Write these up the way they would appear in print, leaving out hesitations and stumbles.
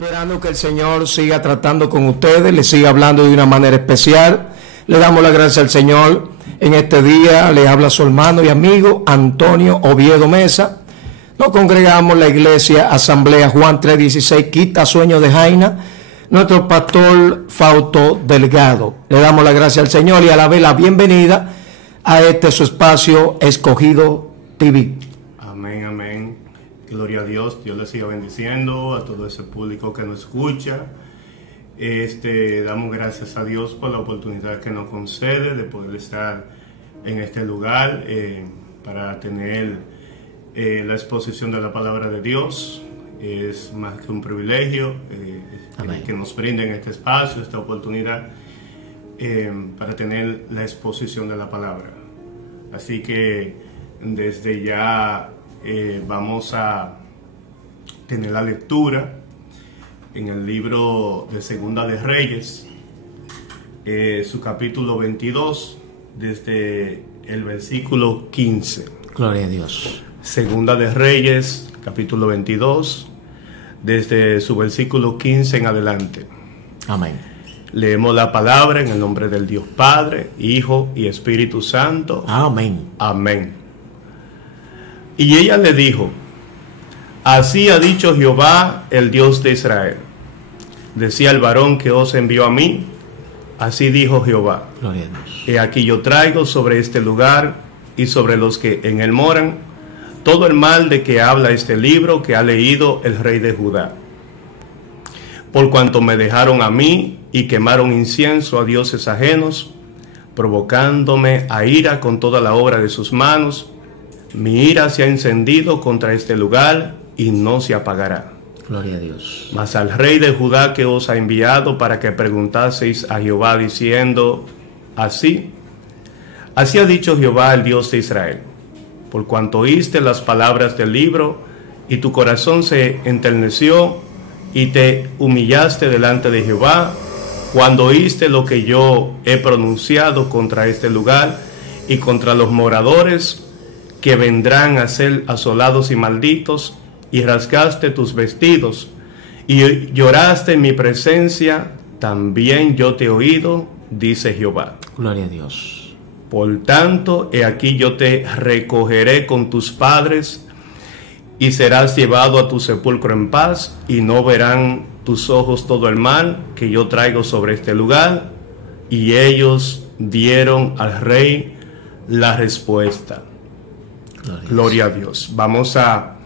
Esperando que el Señor siga tratando con ustedes, les siga hablando de una manera especial. Le damos las gracias al Señor. En este día le habla su hermano y amigo Antonio Oviedo Mesa. Nos congregamos en la iglesia Asamblea Juan 316, Quita Sueño de Jaina. Nuestro pastor Fausto Delgado. Le damos las gracias al Señor y a la vez la bienvenida a este su espacio Escogido TV. Amén, amén. Gloria a Dios. Dios le siga bendiciendo a todo ese público que nos escucha. Damos gracias a Dios por la oportunidad que nos concede de poder estar en este lugar para tener la exposición de la palabra de Dios. Es más que un privilegio que nos brinden este espacio, esta oportunidad para tener la exposición de la palabra. Así que desde ya vamos a tener la lectura en el libro de Segunda de Reyes, su capítulo 22, desde el versículo 15. Gloria a Dios. Segunda de Reyes, capítulo 22, desde su versículo 15 en adelante. Amén. Leemos la palabra en el nombre del Dios Padre, Hijo y Espíritu Santo. Amén. Amén. Y ella le dijo: así ha dicho Jehová, el Dios de Israel. Decía el varón que os envió a mí, así dijo Jehová: Gloria a Dios. He aquí yo traigo sobre este lugar y sobre los que en él moran todo el mal de que habla este libro que ha leído el rey de Judá. Por cuanto me dejaron a mí y quemaron incienso a dioses ajenos, provocándome a ira con toda la obra de sus manos, mi ira se ha encendido contra este lugar y no se apagará. Gloria a Dios. Mas al rey de Judá que os ha enviado para que preguntaseis a Jehová diciendo: así ha dicho Jehová, el Dios de Israel. Por cuanto oíste las palabras del libro y tu corazón se enterneció y te humillaste delante de Jehová, cuando oíste lo que yo he pronunciado contra este lugar y contra los moradores que vendrán a ser asolados y malditos, y rasgaste tus vestidos y lloraste en mi presencia, también yo te he oído, dice Jehová. Gloria a Dios. Por tanto, he aquí yo te recogeré con tus padres y serás llevado a tu sepulcro en paz, y no verán tus ojos todo el mal que yo traigo sobre este lugar. Y ellos dieron al rey la respuesta. Gloria a Dios. Vamos a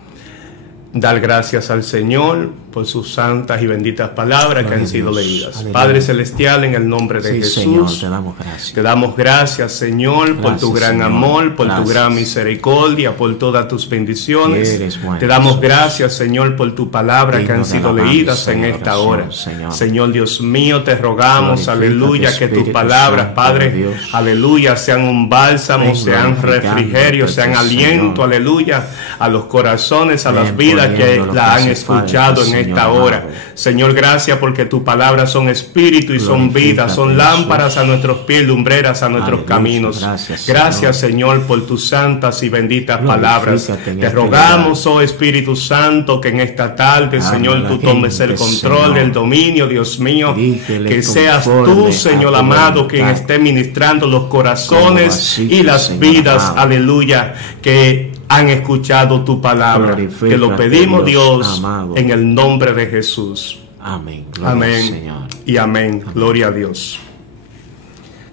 dar gracias al Señor por sus santas y benditas palabras que han sido leídas. Aleluya. Padre Celestial, en el nombre de Jesús, Señor, te damos gracias. Te damos gracias, Señor, por tu gran amor, por tu gran misericordia, por todas tus bendiciones. Te damos gracias, Señor, por tu palabra que han sido leídas en esta hora. Señor Dios mío, te rogamos, aleluya, que tus palabras, Padre, aleluya, sean un bálsamo, sean refrigerio, sean aliento, aleluya, a los corazones, a las vidas que la han escuchado en esta hora. Señor, gracias porque tus palabras son espíritu y son vida, son lámparas a nuestros pies, lumbreras a nuestros caminos. Gracias, Señor, por tus santas y benditas palabras. Te rogamos, oh Espíritu Santo, que en esta tarde, Señor, tú tomes el control, el dominio, Dios mío, que seas tú, Señor amado, quien esté ministrando los corazones y las vidas, aleluya, que han escuchado tu palabra. Que lo pedimos, Dios, en el nombre de Jesús. Amén. Gloria amén. Señor. Y amén. Gloria a Dios.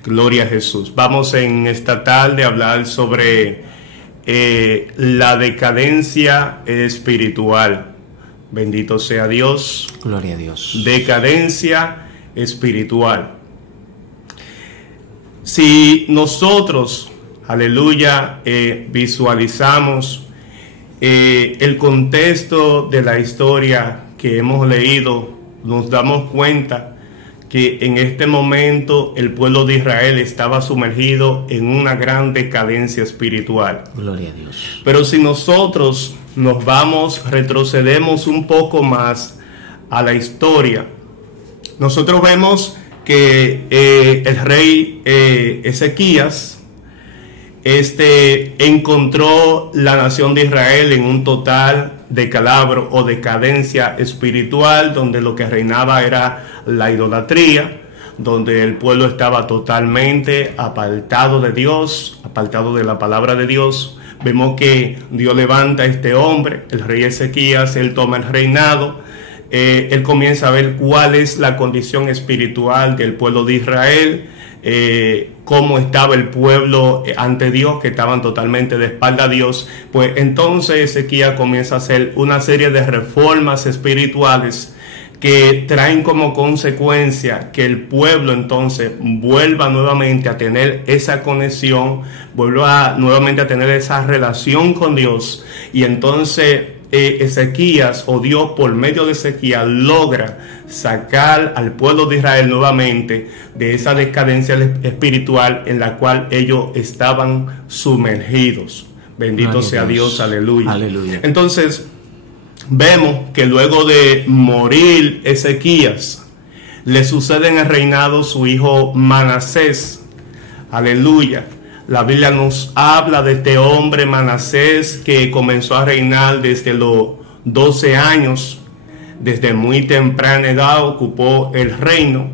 Gloria a Jesús. Vamos en esta tarde a hablar sobre la decadencia espiritual. Bendito sea Dios. Gloria a Dios. Decadencia espiritual. Si nosotros, aleluya, visualizamos el contexto de la historia que hemos leído, nos damos cuenta que en este momento el pueblo de Israel estaba sumergido en una gran decadencia espiritual. Gloria a Dios. Pero si nosotros retrocedemos un poco más a la historia, nosotros vemos que el rey Ezequías encontró la nación de Israel en un total descalabro o decadencia espiritual, donde lo que reinaba era la idolatría, donde el pueblo estaba totalmente apartado de Dios, apartado de la palabra de Dios. Vemos que Dios levanta a este hombre, el rey Ezequías, él toma el reinado, él comienza a ver cuál es la condición espiritual del pueblo de Israel, cómo estaba el pueblo ante Dios, que estaban totalmente de espalda a Dios. Pues entonces Ezequías comienza a hacer una serie de reformas espirituales que traen como consecuencia que el pueblo entonces vuelva nuevamente a tener esa conexión, vuelva nuevamente a tener esa relación con Dios. Y entonces Ezequías, o Dios por medio de Ezequías, logra sacar al pueblo de Israel nuevamente de esa decadencia espiritual en la cual ellos estaban sumergidos. Bendito sea Dios, aleluya. Aleluya. Entonces vemos que luego de morir Ezequías, le sucede en el reinado su hijo Manasés. Aleluya. La Biblia nos habla de este hombre Manasés, que comenzó a reinar desde los 12 años. Desde muy temprana edad ocupó el reino.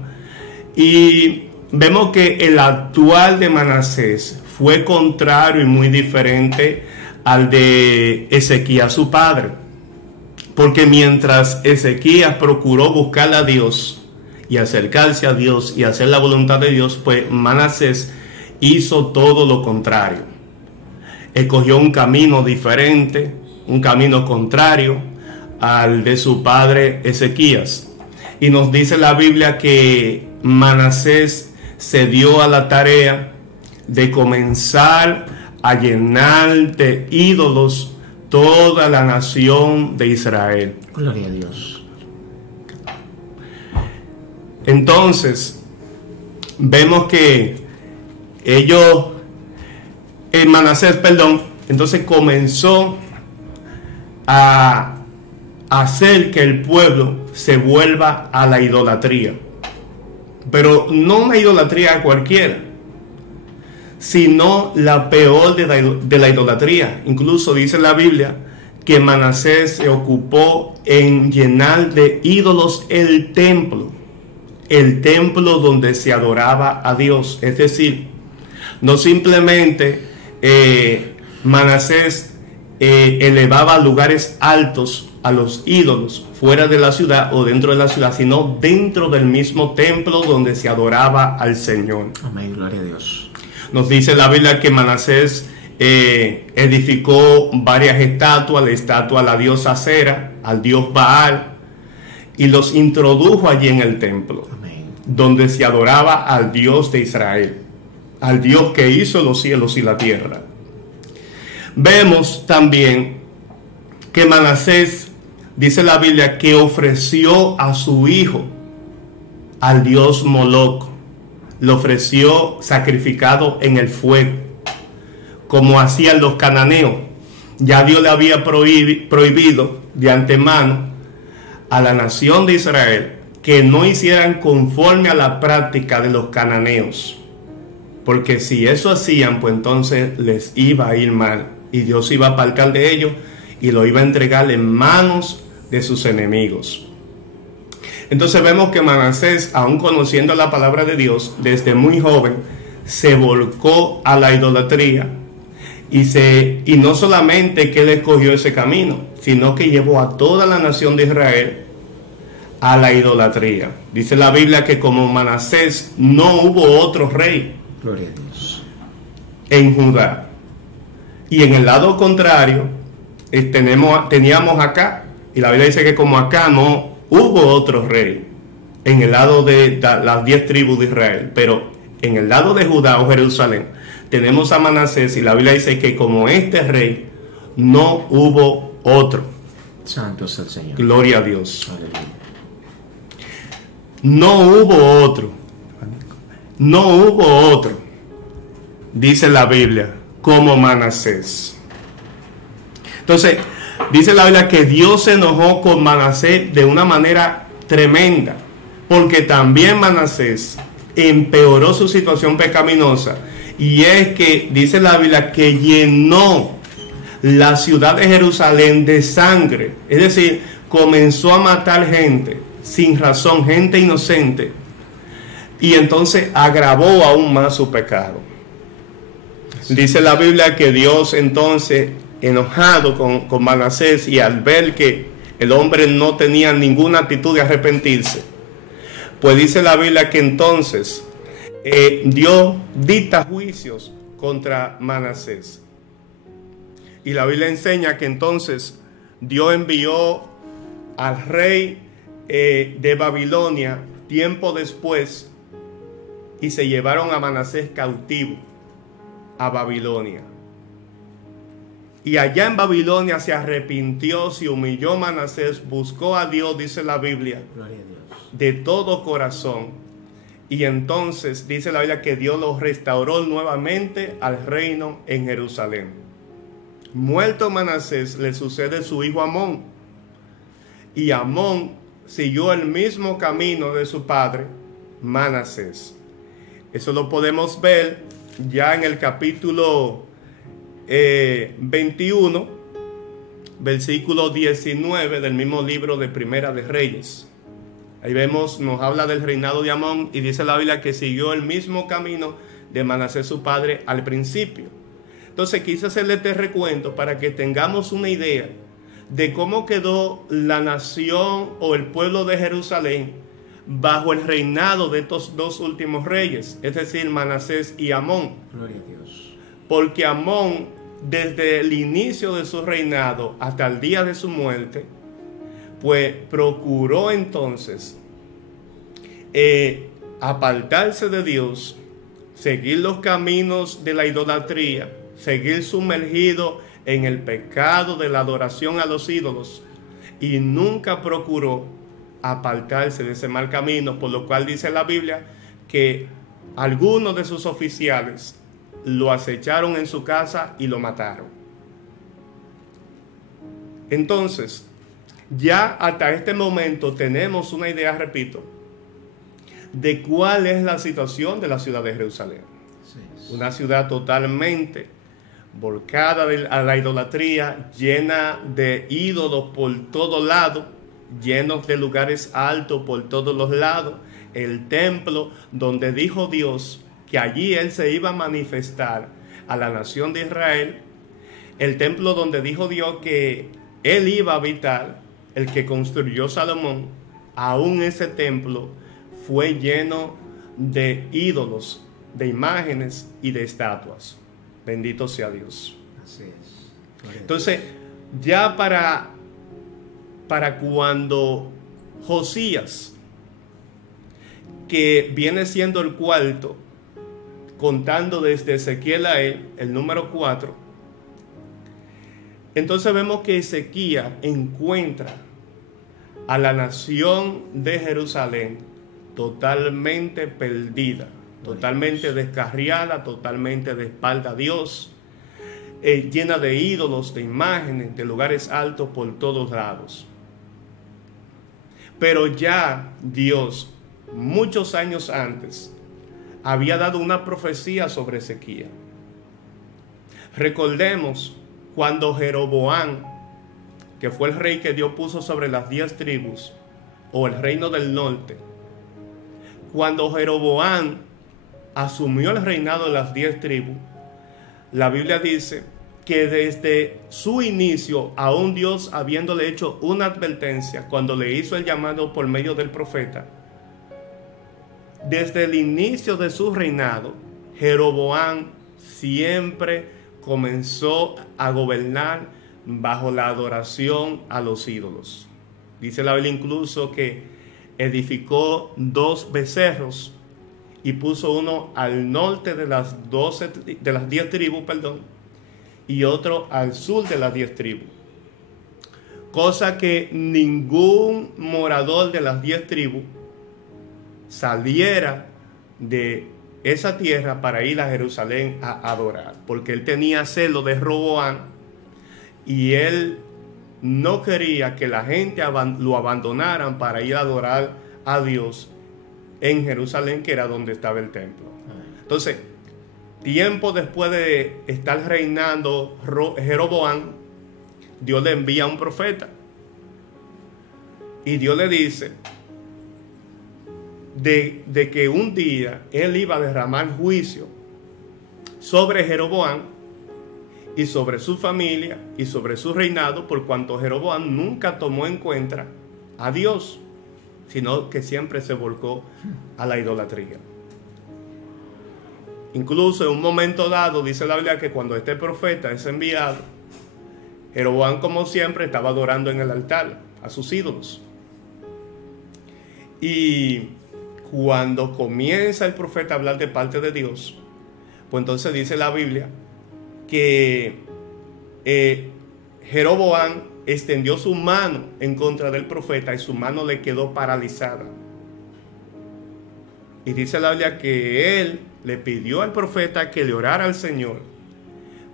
Y vemos que el actual de Manasés fue contrario y muy diferente al de Ezequías, su padre. Porque mientras Ezequías procuró buscar a Dios y acercarse a Dios y hacer la voluntad de Dios, pues Manasés hizo todo lo contrario. Escogió un camino diferente, un camino contrario al de su padre Ezequías. Y nos dice la Biblia que Manasés se dio a la tarea de comenzar a llenar de ídolos toda la nación de Israel. Gloria a Dios. Entonces vemos que Manasés, entonces comenzó a hacer que el pueblo se vuelva a la idolatría. Pero no una idolatría cualquiera, sino la peor de la idolatría. Incluso dice la Biblia que Manasés se ocupó en llenar de ídolos el templo donde se adoraba a Dios. Es decir, no simplemente Manasés elevaba a lugares altos a los ídolos fuera de la ciudad o dentro de la ciudad, sino dentro del mismo templo donde se adoraba al Señor. Amén, gloria a Dios. Nos dice la Biblia que Manasés edificó varias estatuas, la estatua a la diosa Acera, al dios Baal, y los introdujo allí en el templo. Amén. Donde se adoraba al Dios de Israel, al Dios que hizo los cielos y la tierra. Vemos también que Manasés, dice la Biblia, que ofreció a su hijo al dios Moloc. Lo ofreció sacrificado en el fuego, como hacían los cananeos. Ya Dios le había prohibido de antemano a la nación de Israel que no hicieran conforme a la práctica de los cananeos, porque si eso hacían, pues entonces les iba a ir mal, y Dios iba a apartar de ellos y lo iba a entregar en manos de sus enemigos. Entonces vemos que Manasés, aún conociendo la palabra de Dios, desde muy joven se volcó a la idolatría, y no solamente que él escogió ese camino, sino que llevó a toda la nación de Israel a la idolatría. Dice la Biblia que como Manasés no hubo otro rey, gloria a Dios, en Judá. Y en el lado contrario teníamos acá, y la Biblia dice que como acá no hubo otro rey en el lado de las 10 tribus de Israel, pero en el lado de Judá o Jerusalén tenemos a Manasés, y la Biblia dice que como este rey no hubo otro. Santo es el Señor. Gloria a Dios. Aleluya. No hubo otro. No hubo otro, dice la Biblia, como Manasés. Entonces, dice la Biblia que Dios se enojó con Manasés de una manera tremenda, porque también Manasés empeoró su situación pecaminosa. Y es que dice la Biblia que llenó la ciudad de Jerusalén de sangre. Es decir, comenzó a matar gente sin razón, gente inocente. Y entonces agravó aún más su pecado. Dice la Biblia que Dios entonces, enojado con Manasés, y al ver que el hombre no tenía ninguna actitud de arrepentirse, pues dice la Biblia que entonces Dios dicta juicios contra Manasés. Y la Biblia enseña que entonces Dios envió al rey de Babilonia tiempo después, y se llevaron a Manasés cautivo a Babilonia. Y allá en Babilonia se arrepintió, se humilló Manasés, buscó a Dios, dice la Biblia, de todo corazón. Y entonces dice la Biblia que Dios lo restauró nuevamente al reino en Jerusalén. Muerto Manasés, le sucede su hijo Amón. Y Amón siguió el mismo camino de su padre, Manasés. Eso lo podemos ver ya en el capítulo 21, versículo 19 del mismo libro de Primera de Reyes. Ahí vemos, nos habla del reinado de Amón, y dice la Biblia que siguió el mismo camino de Manasés su padre al principio. Entonces quise hacerle este recuento para que tengamos una idea de cómo quedó la nación o el pueblo de Jerusalén bajo el reinado de estos dos últimos reyes, es decir, Manasés y Amón. Gloria a Dios. Porque Amón, desde el inicio de su reinado hasta el día de su muerte, pues procuró entonces apartarse de Dios, seguir los caminos de la idolatría, seguir sumergido en el pecado de la adoración a los ídolos, y nunca procuró apartarse de ese mal camino, por lo cual dice la Biblia que algunos de sus oficiales lo acecharon en su casa y lo mataron. Entonces, ya hasta este momento tenemos una idea, repito, de cuál es la situación de la ciudad de Jerusalén. Sí. Una ciudad totalmente volcada a la idolatría, llena de ídolos por todo lado, llenos de lugares altos por todos los lados. El templo donde dijo Dios que allí Él se iba a manifestar a la nación de Israel. El templo donde dijo Dios que Él iba a habitar, el que construyó Salomón. Aún ese templo fue lleno de ídolos, de imágenes y de estatuas. Bendito sea Dios. Así es. Entonces, ya para cuando Josías, que viene siendo el cuarto, contando desde Ezequiel a él, el número 4, entonces vemos que Ezequías encuentra a la nación de Jerusalén totalmente perdida, totalmente descarriada, totalmente de espalda a Dios, llena de ídolos, de imágenes, de lugares altos por todos lados. Pero ya Dios, muchos años antes, había dado una profecía sobre Ezequías. Recordemos cuando Jeroboam, que fue el rey que Dios puso sobre las 10 tribus, o el reino del norte, cuando Jeroboam asumió el reinado de las 10 tribus, la Biblia dice que desde su inicio, aún Dios habiéndole hecho una advertencia cuando le hizo el llamado por medio del profeta, desde el inicio de su reinado, Jeroboam siempre comenzó a gobernar bajo la adoración a los ídolos. Dice la Biblia incluso que edificó 2 becerros y puso uno al norte de las 10 tribus, y otro al sur de las 10 tribus. Cosa que ningún morador de las 10 tribus saliera de esa tierra para ir a Jerusalén a adorar, porque él tenía celo de Roboam y él no quería que la gente lo abandonaran para ir a adorar a Dios en Jerusalén, que era donde estaba el templo. Entonces, tiempo después de estar reinando Jeroboam, Dios le envía a un profeta. Y Dios le dice de que un día él iba a derramar juicio sobre Jeroboam y sobre su familia y sobre su reinado, por cuanto Jeroboam nunca tomó en cuenta a Dios, sino que siempre se volcó a la idolatría. Incluso en un momento dado dice la Biblia que cuando este profeta es enviado, Jeroboam, como siempre, estaba adorando en el altar a sus ídolos. Y cuando comienza el profeta a hablar de parte de Dios, pues entonces dice la Biblia que Jeroboam extendió su mano en contra del profeta y su mano le quedó paralizada. Y dice la Biblia que él le pidió al profeta que le orara al Señor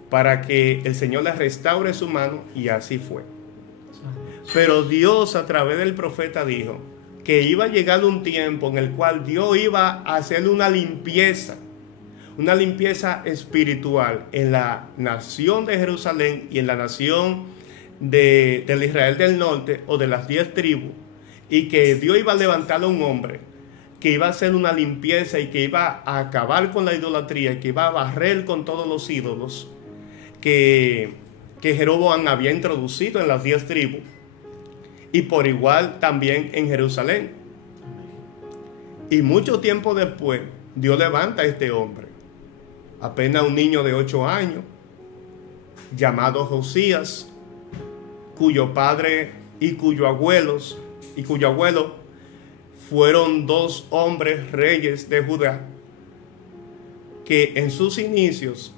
para que el Señor le restaure su mano, y así fue. Pero Dios a través del profeta dijo que iba a llegar un tiempo en el cual Dios iba a hacerle una limpieza espiritual en la nación de Jerusalén y en la nación del Israel del norte, o de las 10 tribus, y que Dios iba a levantar a un hombre que iba a hacer una limpieza y que iba a acabar con la idolatría y que iba a barrer con todos los ídolos que Jeroboam había introducido en las 10 tribus, y por igual también en Jerusalén. Y mucho tiempo después Dios levanta a este hombre, apenas un niño de 8 años, llamado Josías, cuyo padre y cuyo abuelo fueron 2 hombres reyes de Judá, que en sus inicios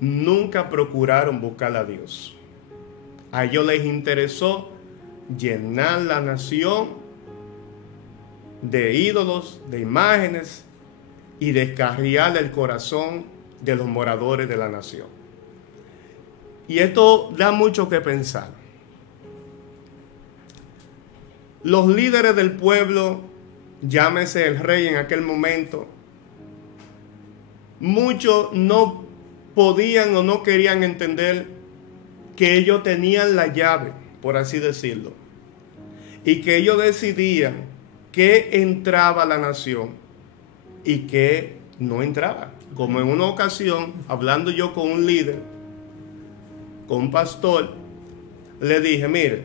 nunca procuraron buscar a Dios. A ellos les interesó llenar la nación de ídolos, de imágenes, y descarriar el corazón de los moradores de la nación. Y esto da mucho que pensar. Los líderes del pueblo, llámese el rey en aquel momento, muchos no podían o no querían entender que ellos tenían la llave, por así decirlo, y que ellos decidían qué entraba a la nación y qué no entraba. Como en una ocasión, hablando yo con un líder, con un pastor, le dije: mire,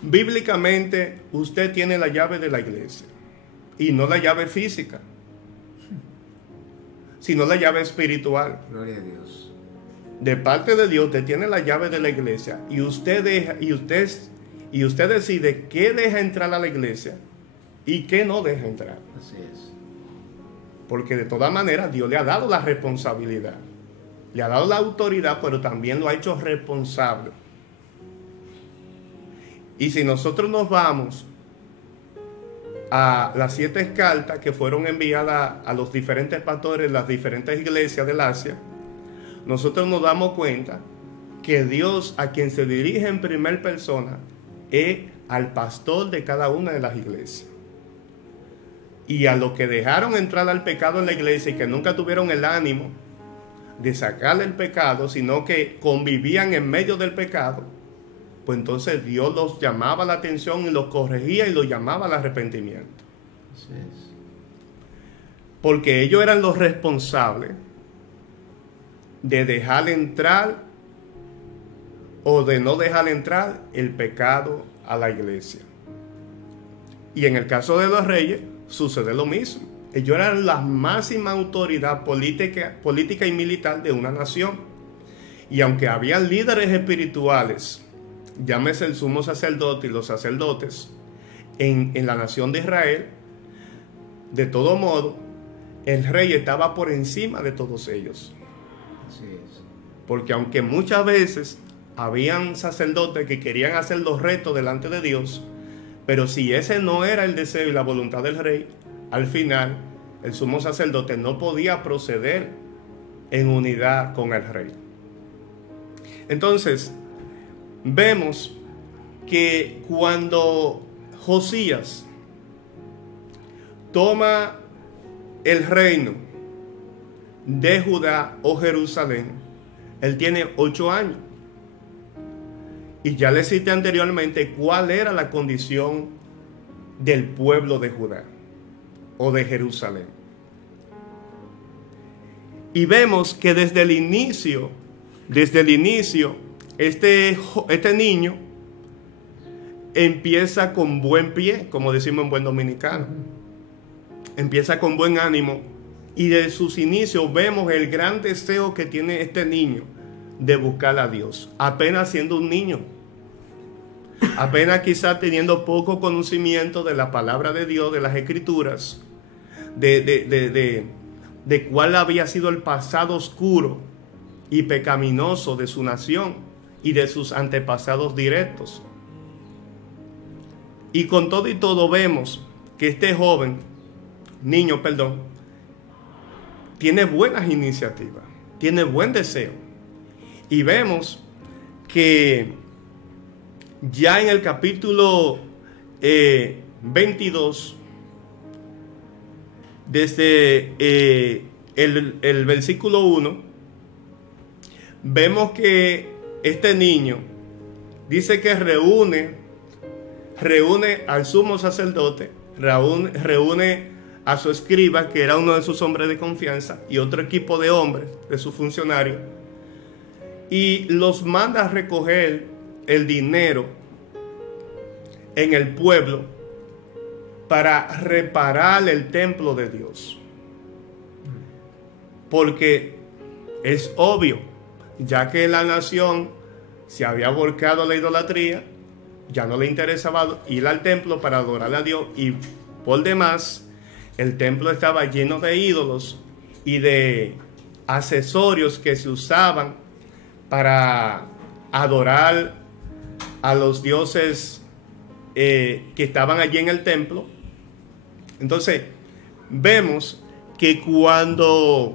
bíblicamente usted tiene la llave de la iglesia, y no la llave física, sino la llave espiritual. Gloria a Dios. De parte de Dios, usted tiene la llave de la iglesia, y usted decide qué deja entrar a la iglesia y qué no deja entrar. Así es. Porque de todas maneras Dios le ha dado la responsabilidad, le ha dado la autoridad, pero también lo ha hecho responsable. Y si nosotros nos vamos a las 7 cartas que fueron enviadas a los diferentes pastores de las diferentes iglesias del Asia, nosotros nos damos cuenta que Dios, a quien se dirige en primera persona, es al pastor de cada una de las iglesias. Y a los que dejaron entrar al pecado en la iglesia y que nunca tuvieron el ánimo de sacarle el pecado, sino que convivían en medio del pecado, pues entonces Dios los llamaba la atención y los corregía y los llamaba al arrepentimiento. Así es. Porque ellos eran los responsables de dejar entrar o de no dejar entrar el pecado a la iglesia. Y en el caso de los reyes sucede lo mismo. Ellos eran la máxima autoridad política y militar de una nación. Y aunque había líderes espirituales, llámese el sumo sacerdote y los sacerdotes, en la nación de Israel, de todo modo, el rey estaba por encima de todos ellos. Así es. Porque aunque muchas veces habían sacerdotes que querían hacer los retos delante de Dios, pero si ese no era el deseo y la voluntad del rey, al final el sumo sacerdote no podía proceder en unidad con el rey. Entonces, vemos que cuando Josías toma el reino, de Judá o Jerusalén, él tiene 8 años. Y ya le cité anteriormente cuál era la condición del pueblo de Judá o de Jerusalén. Y vemos que desde el inicio, este niño empieza con buen pie, como decimos en buen dominicano. Empieza con buen ánimo. Y desde sus inicios vemos el gran deseo que tiene este niño de buscar a Dios. Apenas siendo un niño. Apenas quizás teniendo poco conocimiento de la palabra de Dios, de las escrituras, de cuál había sido el pasado oscuro y pecaminoso de su nación y de sus antepasados directos. Y con todo y todo vemos que este niño, tiene buenas iniciativas, tiene buen deseo. Y vemos que ya en el capítulo 22, desde el versículo 1, vemos que este niño dice que reúne al sumo sacerdote, reúne a su escriba, que era uno de sus hombres de confianza, y otro equipo de hombres, de sus funcionarios, y los manda a recoger el dinero en el pueblo para reparar el templo de Dios. Porque es obvio, ya que la nación se había volcado a la idolatría, ya no le interesaba ir al templo para adorar a Dios, y por demás el templo estaba lleno de ídolos y de accesorios que se usaban para adorar a los dioses que estaban allí en el templo. Entonces vemos que cuando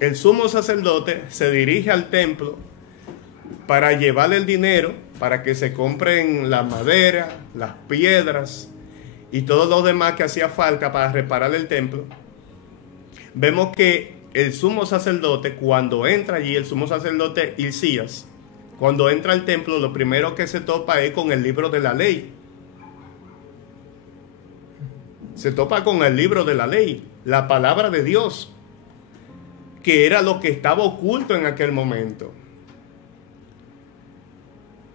el sumo sacerdote se dirige al templo para llevarle el dinero para que se compren la madera, las piedras y todo lo demás que hacía falta para reparar el templo, vemos que el sumo sacerdote, cuando entra allí, el sumo sacerdote Hilcías, cuando entra al templo, lo primero que se topa es con el libro de la ley. Se topa con el libro de la ley, la palabra de Dios, que era lo que estaba oculto en aquel momento.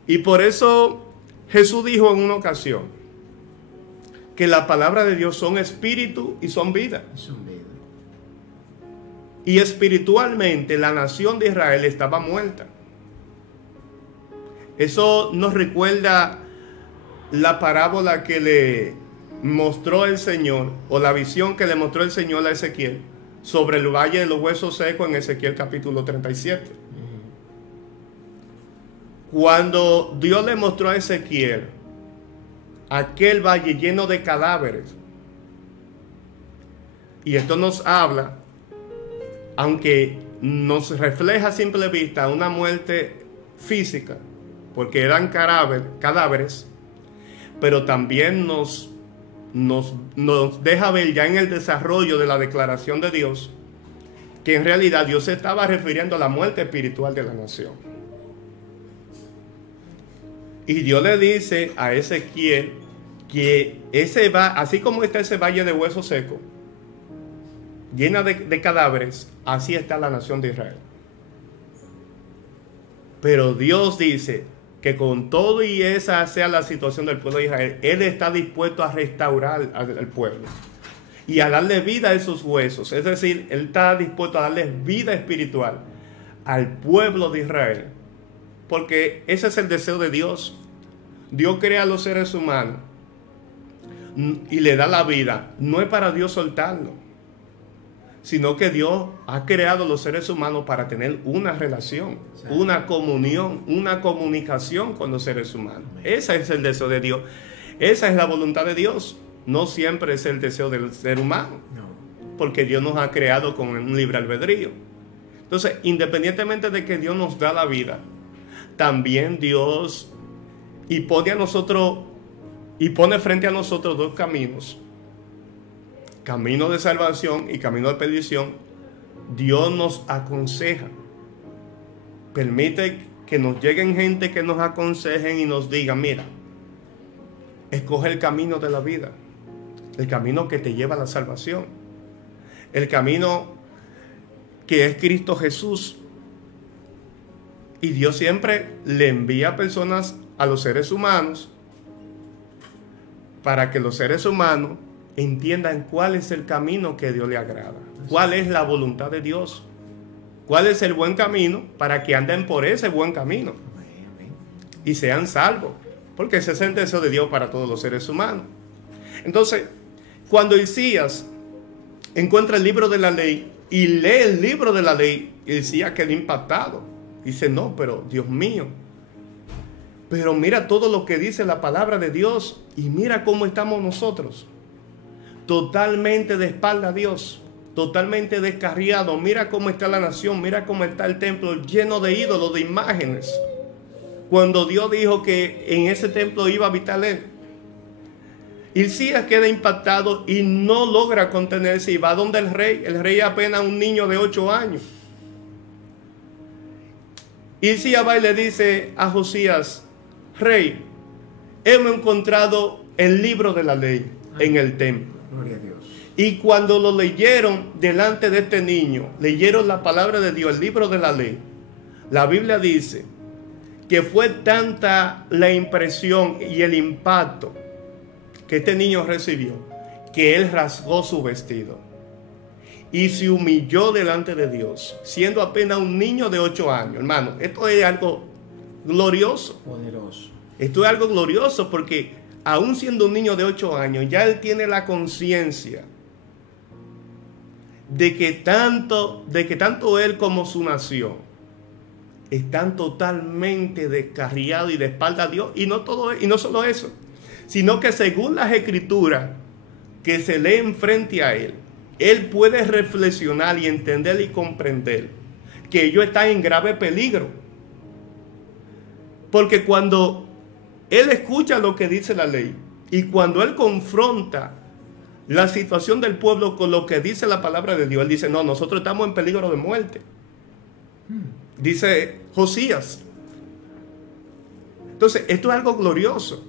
Y por eso Jesús dijo en una ocasión que la palabra de Dios son espíritu y son vida. Y espiritualmente la nación de Israel estaba muerta. Eso nos recuerda la parábola que le mostró el Señor, o la visión que le mostró el Señor a Ezequiel sobre el valle de los huesos secos en Ezequiel capítulo 37. Cuando Dios le mostró a Ezequiel aquel valle lleno de cadáveres, y esto nos habla, aunque nos refleja a simple vista una muerte física, porque eran cadáveres, pero también nos deja ver ya en el desarrollo de la declaración de Dios que en realidad Dios se estaba refiriendo a la muerte espiritual de la nación. Y Dios le dice a Ezequiel que así como está ese valle de huesos secos, llena de cadáveres, así está la nación de Israel. Pero Dios dice que con todo y esa sea la situación del pueblo de Israel, Él está dispuesto a restaurar al pueblo y a darle vida a esos huesos. Es decir, Él está dispuesto a darle vida espiritual al pueblo de Israel, porque ese es el deseo de Dios. Dios crea a los seres humanos y le da la vida. No es para Dios soltarlo, sino que Dios ha creado a los seres humanos para tener una relación, una comunión, una comunicación con los seres humanos. Ese es el deseo de Dios. Esa es la voluntad de Dios. No siempre es el deseo del ser humano, porque Dios nos ha creado con un libre albedrío. Entonces, independientemente de que Dios nos da la vida, también Dios pone frente a nosotros dos caminos: camino de salvación y camino de perdición, Dios nos aconseja. Permite que nos lleguen gente que nos aconsejen y nos digan, mira, escoge el camino de la vida, el camino que te lleva a la salvación, el camino que es Cristo Jesús. Y Dios siempre le envía personas a los seres humanos para que los seres humanos entiendan cuál es el camino que Dios le agrada, cuál es la voluntad de Dios, cuál es el buen camino, para que anden por ese buen camino y sean salvos, porque ese es el deseo de Dios para todos los seres humanos. Entonces, cuando Isaías encuentra el libro de la ley y lee el libro de la ley, Isaías queda impactado. Dice, no, pero Dios mío, pero mira todo lo que dice la palabra de Dios y mira cómo estamos nosotros, totalmente de espalda a Dios, totalmente descarriado. Mira cómo está la nación, mira cómo está el templo lleno de ídolos, de imágenes, cuando Dios dijo que en ese templo iba a habitar Él. Isaías queda impactado y no logra contenerse y va donde el rey. El rey es apenas un niño de 8 años. Isaías va y le dice a Josías, rey, hemos encontrado el libro de la ley en el templo. Gloria a Dios. Y cuando lo leyeron delante de este niño, leyeron la palabra de Dios, el libro de la ley, la Biblia dice que fue tanta la impresión y el impacto que este niño recibió, que él rasgó su vestido y se humilló delante de Dios, siendo apenas un niño de 8 años. Hermano, esto es algo glorioso. Poderoso. Esto es algo glorioso porque aún siendo un niño de 8 años, ya él tiene la conciencia de que tanto él como su nación están totalmente descarriados y de espalda a Dios. Y no solo eso, sino que según las escrituras que se leen frente a él, él puede reflexionar y entender y comprender que ellos están en grave peligro. Porque cuando él escucha lo que dice la ley y cuando él confronta la situación del pueblo con lo que dice la palabra de Dios, él dice, no, nosotros estamos en peligro de muerte. Dice Josías. Entonces, esto es algo glorioso.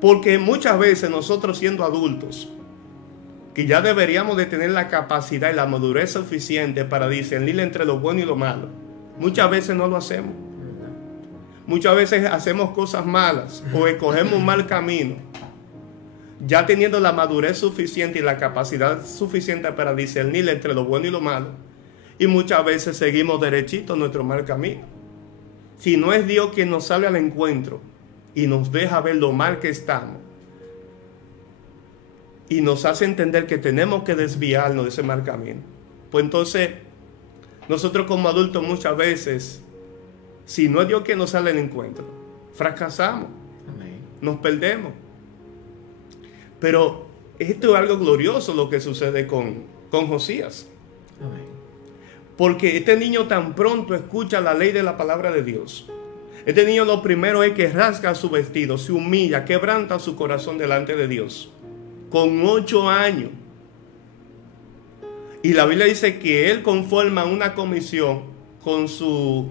Porque muchas veces nosotros siendo adultos, que ya deberíamos de tener la capacidad y la madurez suficiente para discernir entre lo bueno y lo malo, muchas veces no lo hacemos. Muchas veces hacemos cosas malas o escogemos un mal camino, ya teniendo la madurez suficiente y la capacidad suficiente para discernir entre lo bueno y lo malo, y muchas veces seguimos derechito nuestro mal camino. Si no es Dios quien nos sale al encuentro y nos deja ver lo mal que estamos y nos hace entender que tenemos que desviarnos de ese mal camino, pues entonces nosotros como adultos muchas veces, si no es Dios quien nos sale al encuentro, fracasamos. Amén. Nos perdemos. Pero esto es algo glorioso lo que sucede con Josías. Amén. Porque este niño tan pronto escucha la ley de la palabra de Dios. Este niño lo primero es que rasga su vestido, se humilla, quebranta su corazón delante de Dios. Con 8 años. Y la Biblia dice que él conforma una comisión con su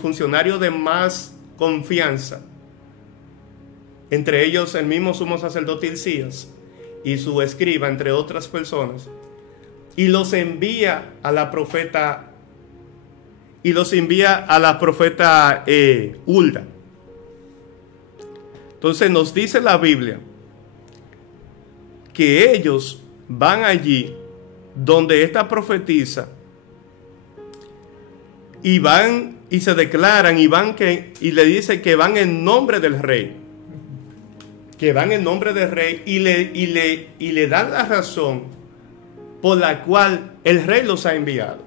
funcionario de más confianza. Entre ellos el mismo sumo sacerdote Hilcías y su escriba, entre otras personas. Y los envía a la profeta Hulda. Entonces nos dice la Biblia que ellos van allí donde esta profetisa y van y se declaran y le dice que van en nombre del rey. Que van en nombre del rey y le dan la razón por la cual el rey los ha enviado.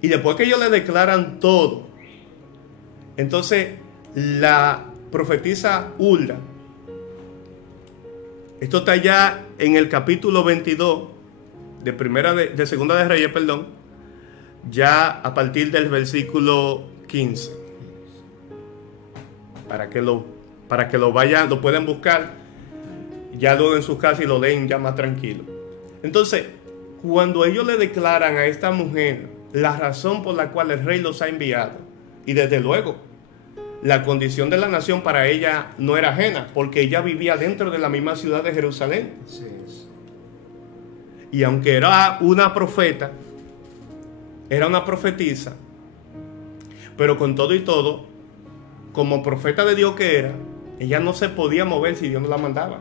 Y después que ellos le declaran todo, entonces la profetisa Hulda, esto está ya en el capítulo 22 de Segunda de Reyes, ya a partir del versículo 15. Para que lo puedan buscar ya luego en sus casas y lo leen ya más tranquilo. Entonces, cuando ellos le declaran a esta mujer la razón por la cual el rey los ha enviado, y desde luego la condición de la nación para ella no era ajena, porque ella vivía dentro de la misma ciudad de Jerusalén. Así es. Y aunque era una profeta, era una profetisa, pero con todo y todo, como profeta de Dios que era, ella no se podía mover si Dios no la mandaba.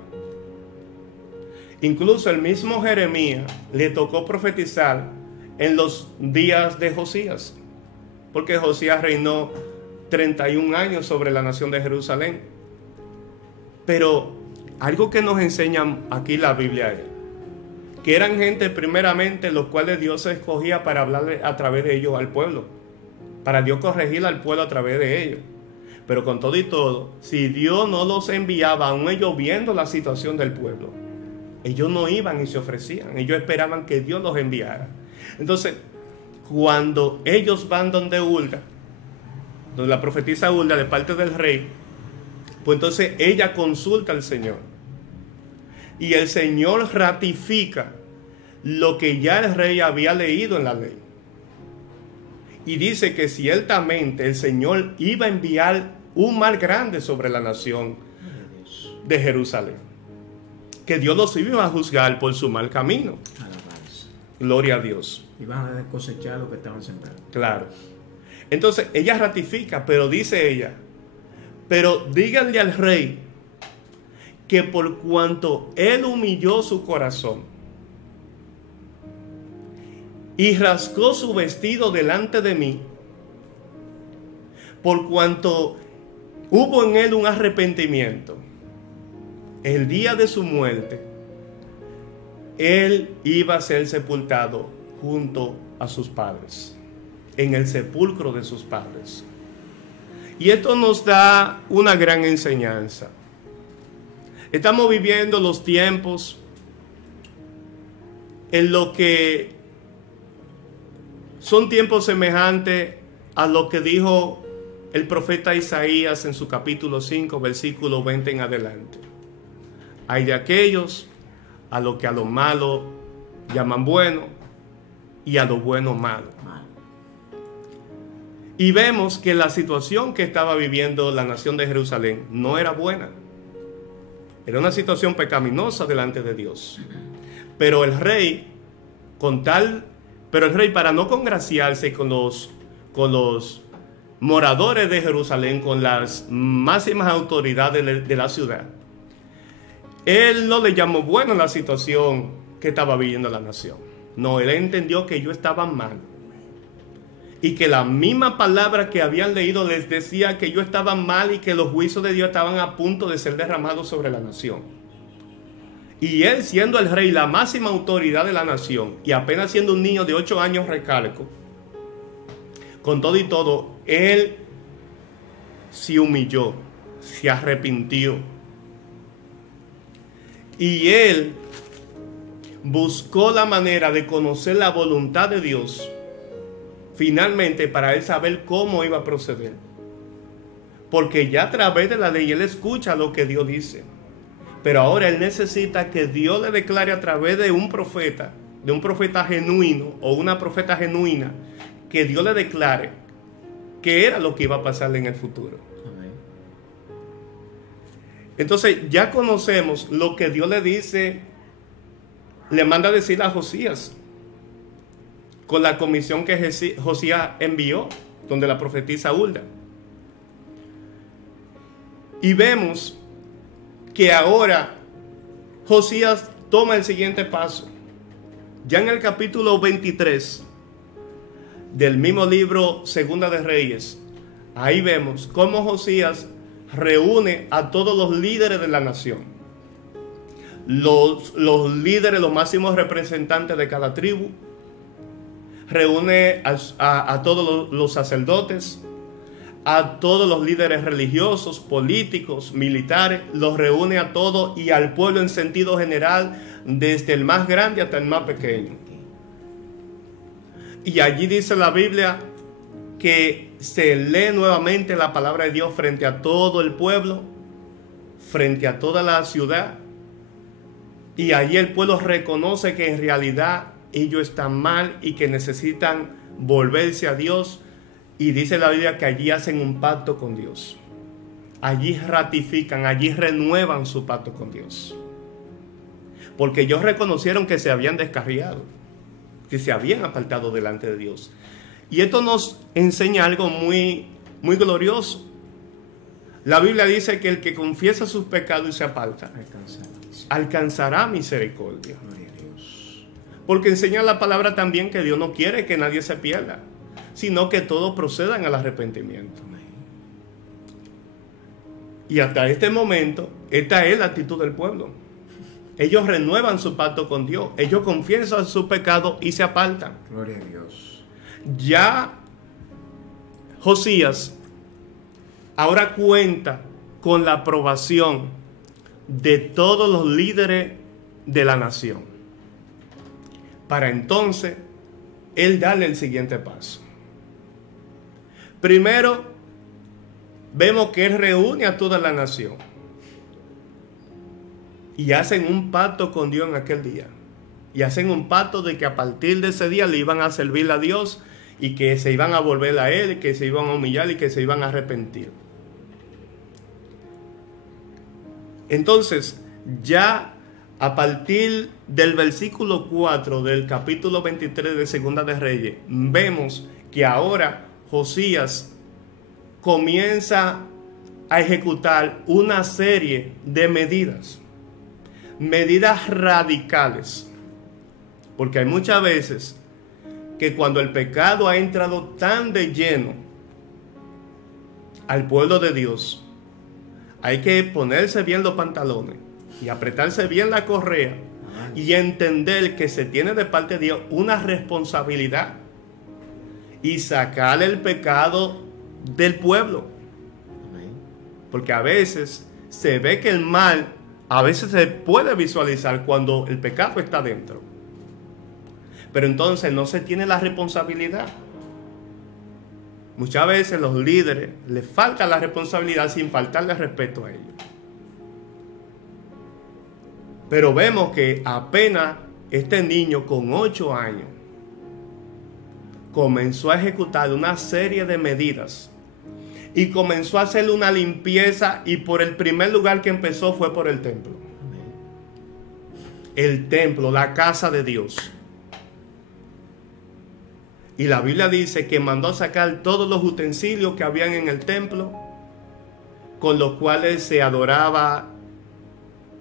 Incluso el mismo Jeremías le tocó profetizar en los días de Josías, porque Josías reinó 31 años sobre la nación de Jerusalén. Pero algo que nos enseña aquí la Biblia es que eran gente primeramente los cuales Dios escogía para hablarle a través de ellos al pueblo, para Dios corregir al pueblo a través de ellos. Pero con todo y todo, si Dios no los enviaba, aún ellos viendo la situación del pueblo, ellos no iban y se ofrecían, ellos esperaban que Dios los enviara. Entonces, cuando ellos van donde Hulda, donde la profetisa Hulda de parte del rey, pues entonces ella consulta al Señor. Y el Señor ratifica lo que ya el rey había leído en la ley. Y dice que ciertamente el Señor iba a enviar un mal grande sobre la nación de Jerusalén. Que Dios los iba a juzgar por su mal camino. Gloria a Dios. Iban a cosechar lo que estaban sembrando. Claro. Entonces ella ratifica, pero dice ella, pero díganle al rey que por cuanto él humilló su corazón y rascó su vestido delante de mí, por cuanto hubo en él un arrepentimiento, el día de su muerte, él iba a ser sepultado junto a sus padres, en el sepulcro de sus padres. Y esto nos da una gran enseñanza. Estamos viviendo los tiempos en lo que son tiempos semejantes a lo que dijo el profeta Isaías en su capítulo 5, versículo 20 en adelante. Hay de aquellos a lo que a lo malo llaman bueno y a lo bueno malo. Y vemos que la situación que estaba viviendo la nación de Jerusalén no era buena. Era una situación pecaminosa delante de Dios. Pero el rey, para no congraciarse con los moradores de Jerusalén, con las máximas autoridades de la ciudad, él no le llamó bueno la situación que estaba viviendo la nación. No, él entendió que ellos estaban mal. Y que la misma palabra que habían leído les decía que ellos estaban mal y que los juicios de Dios estaban a punto de ser derramados sobre la nación. Y él, siendo el rey, la máxima autoridad de la nación, y apenas siendo un niño de 8 años, recalco, con todo y todo, él se humilló, se arrepintió. Y él buscó la manera de conocer la voluntad de Dios, finalmente, para él saber cómo iba a proceder. Porque ya a través de la ley él escucha lo que Dios dice. Pero ahora él necesita que Dios le declare a través de un profeta genuino o una profeta genuina, que Dios le declare qué era lo que iba a pasar en el futuro. Amén. Entonces ya conocemos lo que Dios le dice, le manda a decir a Josías, con la comisión que Josías envió, donde la profetisa Hulda. Y vemos que ahora Josías toma el siguiente paso. Ya en el capítulo 23 del mismo libro Segunda de Reyes, ahí vemos cómo Josías reúne a todos los líderes de la nación. Los líderes, los máximos representantes de cada tribu. Reúne a todos los sacerdotes, a todos los líderes religiosos, políticos, militares, los reúne a todos y al pueblo en sentido general, desde el más grande hasta el más pequeño. Y allí dice la Biblia que se lee nuevamente la palabra de Dios frente a todo el pueblo, frente a toda la ciudad, y allí el pueblo reconoce que en realidad ellos están mal y que necesitan volverse a Dios. Y dice la Biblia que allí hacen un pacto con Dios. Allí ratifican, allí renuevan su pacto con Dios. Porque ellos reconocieron que se habían descarriado, que se habían apartado delante de Dios. Y esto nos enseña algo muy, muy glorioso. La Biblia dice que el que confiesa sus pecados y se aparta, alcanzará misericordia. Porque enseña la palabra también que Dios no quiere que nadie se pierda, sino que todos procedan al arrepentimiento. Y hasta este momento, esta es la actitud del pueblo. Ellos renuevan su pacto con Dios. Ellos confiesan su pecado y se apartan. Gloria a Dios. Ya Josías ahora cuenta con la aprobación de todos los líderes de la nación. Para entonces, él darle el siguiente paso. Primero, vemos que él reúne a toda la nación y hacen un pacto con Dios en aquel día. Y hacen un pacto de que a partir de ese día le iban a servir a Dios y que se iban a volver a Él, que se iban a humillar y que se iban a arrepentir. Entonces, ya a partir del versículo 4 del capítulo 23 de Segunda de Reyes, vemos que ahora Josías comienza a ejecutar una serie de medidas radicales. Porque hay muchas veces que cuando el pecado ha entrado tan de lleno al pueblo de Dios, hay que ponerse bien los pantalones y apretarse bien la correa y entender que se tiene de parte de Dios una responsabilidad y sacar el pecado del pueblo. Porque a veces se ve que el mal, a veces se puede visualizar cuando el pecado está dentro. Pero entonces no se tiene la responsabilidad. Muchas veces los líderes les falta la responsabilidad sin faltarle respeto a ellos. Pero vemos que apenas este niño con 8 años comenzó a ejecutar una serie de medidas y comenzó a hacer una limpieza, y por el primer lugar que empezó fue por el templo. El templo, la casa de Dios. Y la Biblia dice que mandó a sacar todos los utensilios que habían en el templo, con los cuales se adoraba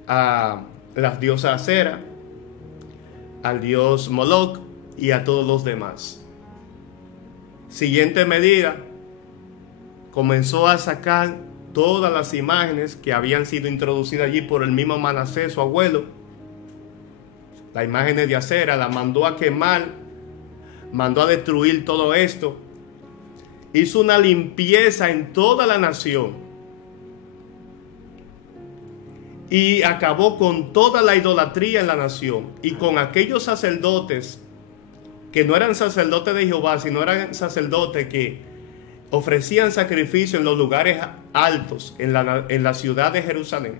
a las diosas Acera, al dios Moloch y a todos los demás. Siguiente medida, comenzó a sacar todas las imágenes que habían sido introducidas allí por el mismo Manasés, su abuelo. Las imágenes de Acera las mandó a quemar, mandó a destruir todo esto. Hizo una limpieza en toda la nación y acabó con toda la idolatría en la nación, y con aquellos sacerdotes que no eran sacerdotes de Jehová, sino eran sacerdotes que ofrecían sacrificio en los lugares altos en la ciudad de Jerusalén.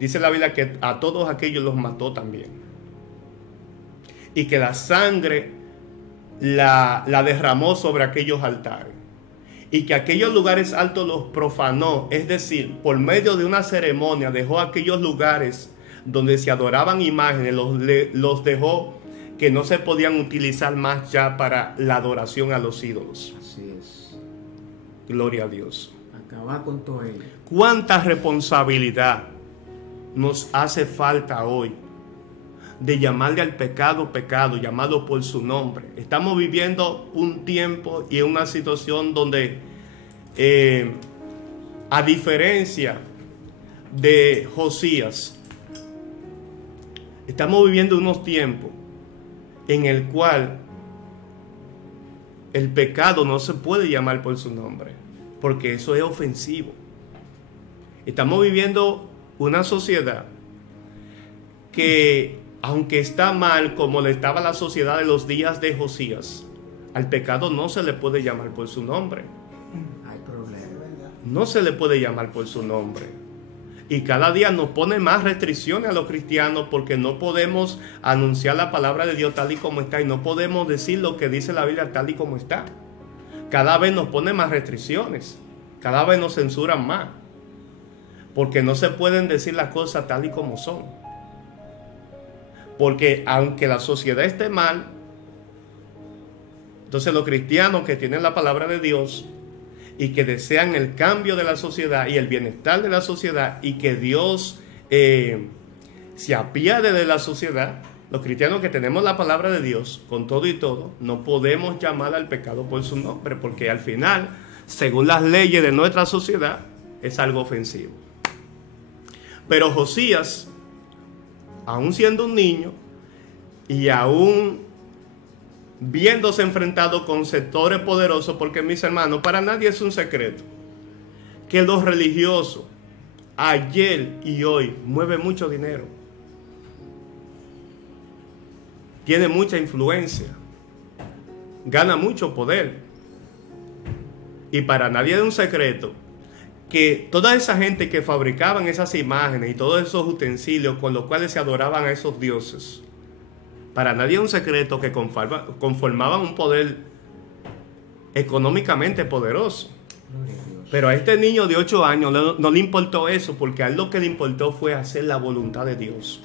Dice la Biblia que a todos aquellos los mató también, y que la sangre la derramó sobre aquellos altares, y que aquellos lugares altos los profanó. Es decir, por medio de una ceremonia dejó aquellos lugares donde se adoraban imágenes, los dejó que no se podían utilizar más ya para la adoración a los ídolos. Así es. Gloria a Dios. Acabar con todo ello. ¿Cuánta responsabilidad nos hace falta hoy de llamarle al pecado pecado, llamarlo por su nombre? Estamos viviendo un tiempo y una situación donde, a diferencia de Josías, estamos viviendo unos tiempos en el cual el pecado no se puede llamar por su nombre, porque eso es ofensivo. Estamos viviendo una sociedad que, aunque está mal como le estaba la sociedad de los días de Josías, al pecado no se le puede llamar por su nombre. Hay problema. No se le puede llamar por su nombre. Y cada día nos pone más restricciones a los cristianos porque no podemos anunciar la palabra de Dios tal y como está y no podemos decir lo que dice la Biblia tal y como está. Cada vez nos pone más restricciones, cada vez nos censuran más, porque no se pueden decir las cosas tal y como son. Porque aunque la sociedad esté mal, entonces los cristianos que tienen la palabra de Dios y que desean el cambio de la sociedad y el bienestar de la sociedad y que Dios se apiade de la sociedad, los cristianos que tenemos la palabra de Dios con todo y todo, no podemos llamar al pecado por su nombre, porque al final, según las leyes de nuestra sociedad, es algo ofensivo. Pero Josías, aún siendo un niño y aún viéndose enfrentado con sectores poderosos, porque mis hermanos, para nadie es un secreto que los religiosos ayer y hoy mueven mucho dinero, tiene mucha influencia, gana mucho poder, y para nadie es un secreto que toda esa gente que fabricaban esas imágenes y todos esos utensilios con los cuales se adoraban a esos dioses, para nadie es un secreto que conformaban un poder económicamente poderoso. Pero a este niño de 8 años no le importó eso, porque a él lo que le importó fue hacer la voluntad de Dios.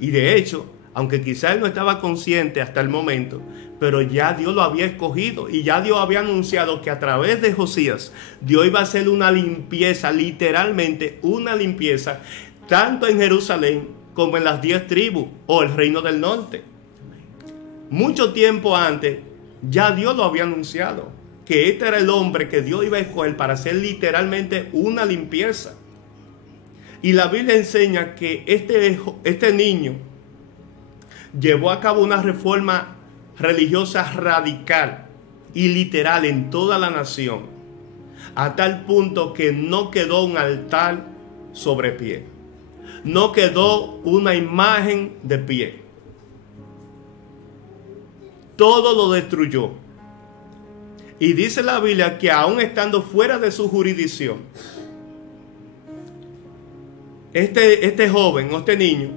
Y de hecho, aunque quizás él no estaba consciente hasta el momento, pero ya Dios lo había escogido y ya Dios había anunciado que a través de Josías Dios iba a hacer una limpieza, literalmente una limpieza, tanto en Jerusalén como en las 10 tribus o el reino del norte. Mucho tiempo antes ya Dios lo había anunciado, que este era el hombre que Dios iba a escoger para hacer literalmente una limpieza. Y la Biblia enseña que este niño llevó a cabo una reforma religiosa radical y literal en toda la nación, a tal punto que no quedó un altar sobre pie, no quedó una imagen de pie, todo lo destruyó. Y dice la Biblia que aún estando fuera de su jurisdicción, este joven o este niño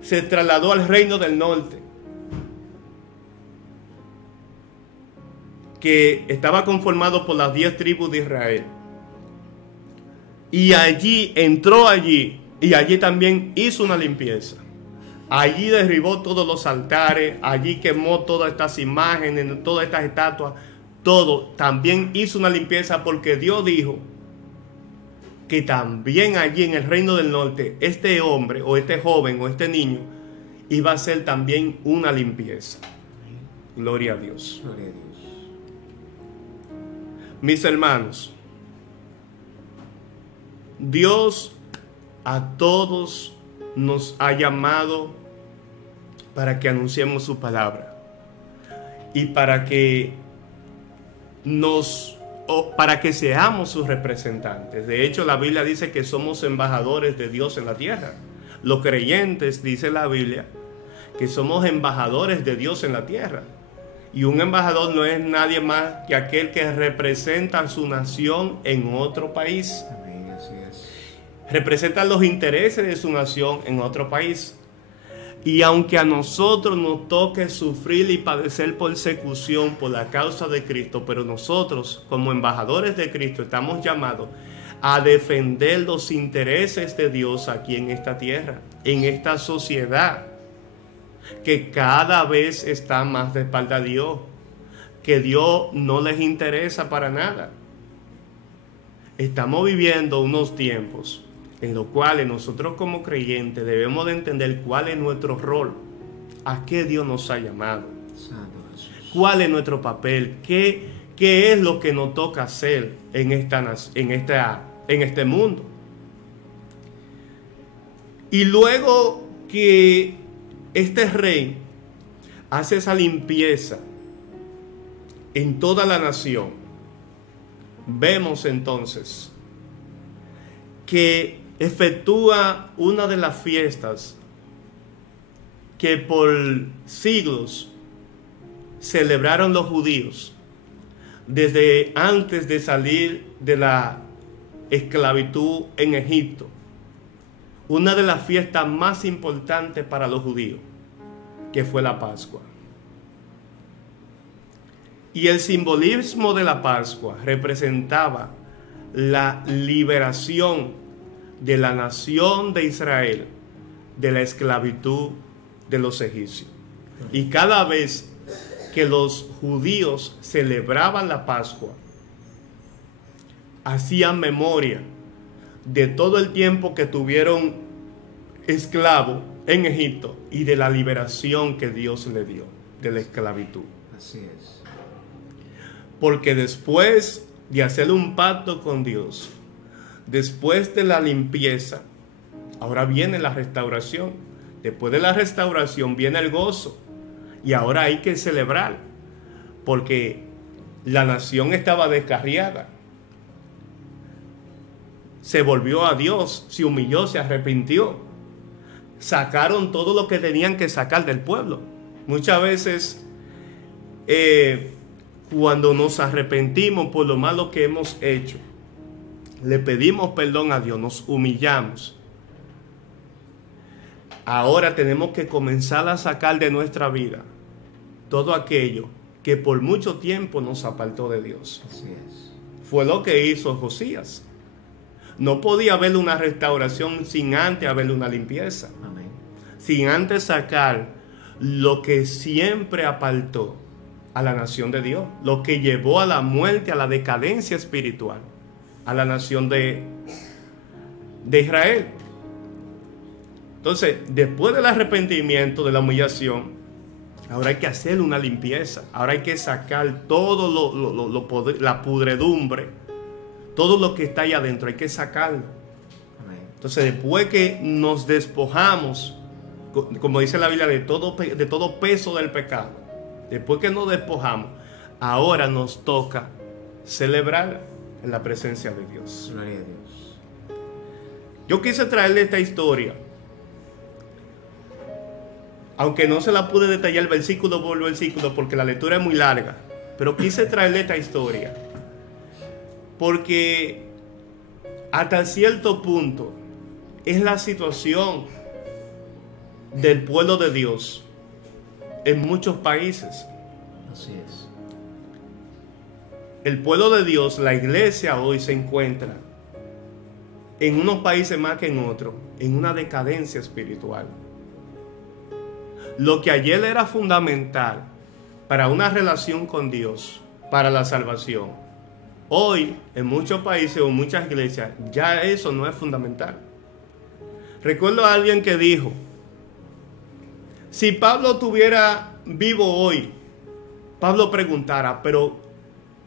se trasladó al reino del norte, que estaba conformado por las 10 tribus de Israel. Y allí entró y allí también hizo una limpieza. Allí derribó todos los altares, allí quemó todas estas imágenes, todas estas estatuas, todo. También hizo una limpieza porque Dios dijo que también allí en el reino del norte, este hombre o este joven o este niño iba a hacer también una limpieza. Gloria a Dios. Gloria a Dios. Mis hermanos, Dios a todos nos ha llamado para que anunciemos su palabra y para que seamos sus representantes. De hecho, la Biblia dice que somos embajadores de Dios en la tierra. Los creyentes, dice la Biblia, que somos embajadores de Dios en la tierra. Y un embajador no es nadie más que aquel que representa a su nación en otro país. Amén, así es. Representa los intereses de su nación en otro país. Y aunque a nosotros nos toque sufrir y padecer persecución por la causa de Cristo, pero nosotros como embajadores de Cristo estamos llamados a defender los intereses de Dios aquí en esta tierra, en esta sociedad que cada vez está más de espalda a Dios, que Dios no les interesa para nada. Estamos viviendo unos tiempos en los cuales nosotros como creyentes debemos de entender cuál es nuestro rol, a qué Dios nos ha llamado, cuál es nuestro papel, qué es lo que nos toca hacer en este mundo. Y luego que este rey hace esa limpieza en toda la nación, vemos entonces que efectúa una de las fiestas que por siglos celebraron los judíos desde antes de salir de la esclavitud en Egipto, una de las fiestas más importantes para los judíos, que fue la Pascua. Y el simbolismo de la Pascua representaba la liberación de la nación de Israel de la esclavitud de los egipcios. Y cada vez que los judíos celebraban la Pascua, hacían memoria de todo el tiempo que tuvieron esclavos en Egipto y de la liberación que Dios le dio de la esclavitud. Así es. Porque después de hacer un pacto con Dios, después de la limpieza, ahora viene la restauración. Después de la restauración viene el gozo. Y ahora hay que celebrar, porque la nación estaba descarriada. Se volvió a Dios, se humilló, se arrepintió. Sacaron todo lo que tenían que sacar del pueblo. Muchas veces, cuando nos arrepentimos por lo malo que hemos hecho, le pedimos perdón a Dios, nos humillamos. Ahora tenemos que comenzar a sacar de nuestra vida todo aquello que por mucho tiempo nos apartó de Dios. Así es. Fue lo que hizo Josías. No podía haber una restauración sin antes haber una limpieza. Amén. Sin antes sacar lo que siempre apartó a la nación de Dios, lo que llevó a la muerte, a la decadencia espiritual, a la nación de Israel. Entonces, después del arrepentimiento, de la humillación, ahora hay que hacer una limpieza. Ahora hay que sacar todo la pudredumbre, todo lo que está ahí adentro, hay que sacarlo. Amén. Entonces, después que nos despojamos, como dice la Biblia, de todo peso del pecado, después que nos despojamos, ahora nos toca celebrar en la presencia de Dios. Gloria a Dios. Yo quise traerle esta historia, aunque no se la pude detallar versículo por versículo porque la lectura es muy larga, pero quise traerle esta historia porque hasta cierto punto es la situación del pueblo de Dios en muchos países. Así es. El pueblo de Dios, la iglesia hoy se encuentra en unos países más que en otros, en una decadencia espiritual. Lo que ayer era fundamental para una relación con Dios, para la salvación, hoy en muchos países o muchas iglesias ya eso no es fundamental. Recuerdo a alguien que dijo: si Pablo estuviera vivo hoy, Pablo preguntara, pero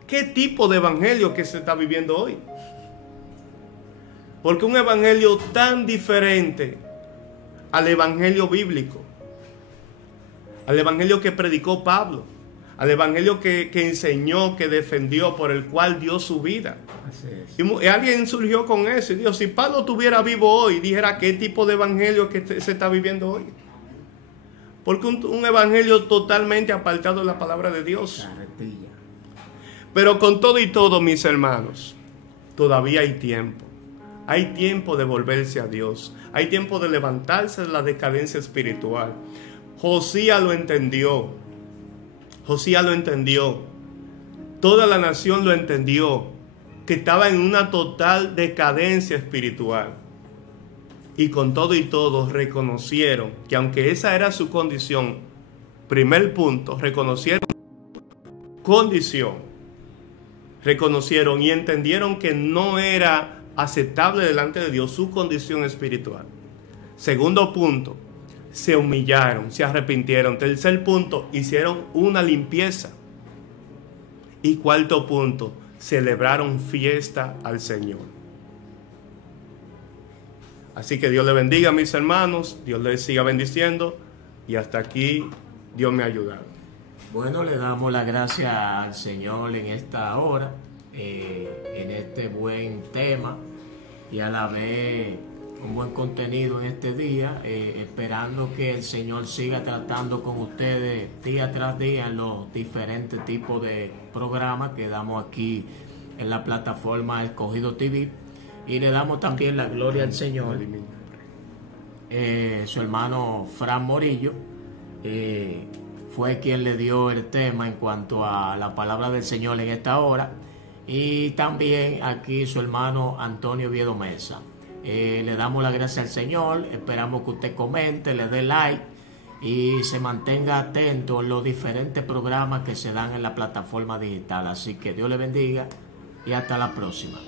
¿qué tipo de evangelio que se está viviendo hoy? Porque un evangelio tan diferente al evangelio bíblico, al evangelio que predicó Pablo, al evangelio que enseñó, que defendió, por el cual dio su vida. Así es. Y alguien surgió con eso y dijo: si Pablo estuviera vivo hoy, dijera qué tipo de evangelio que se está viviendo hoy. Porque un evangelio totalmente apartado de la palabra de Dios. Carretilla. Pero con todo y todo, mis hermanos, todavía hay tiempo. Hay tiempo de volverse a Dios. Hay tiempo de levantarse de la decadencia espiritual. Josías lo entendió. Josías lo entendió. Toda la nación lo entendió. Que estaba en una total decadencia espiritual. Y con todo y todo reconocieron que aunque esa era su condición, primer punto, reconocieron condición. Reconocieron y entendieron que no era aceptable delante de Dios su condición espiritual. Segundo punto, se humillaron, se arrepintieron. Tercer punto, hicieron una limpieza. Y cuarto punto, celebraron fiesta al Señor. Así que Dios le bendiga, mis hermanos. Dios les siga bendiciendo. Y hasta aquí Dios me ha ayudado. Bueno, le damos la gracia al Señor en esta hora, en este buen tema y a la vez un buen contenido en este día, esperando que el Señor siga tratando con ustedes día tras día en los diferentes tipos de programas que damos aquí en la plataforma Escogido TV, y le damos también la gloria al Señor su hermano Fran Morillo fue quien le dio el tema en cuanto a la palabra del Señor en esta hora, y también aquí su hermano Antonio Oviedo Mesa. Le damos la gracia al Señor, esperamos que usted comente, le dé like y se mantenga atento a los diferentes programas que se dan en la plataforma digital. Así que Dios le bendiga y hasta la próxima.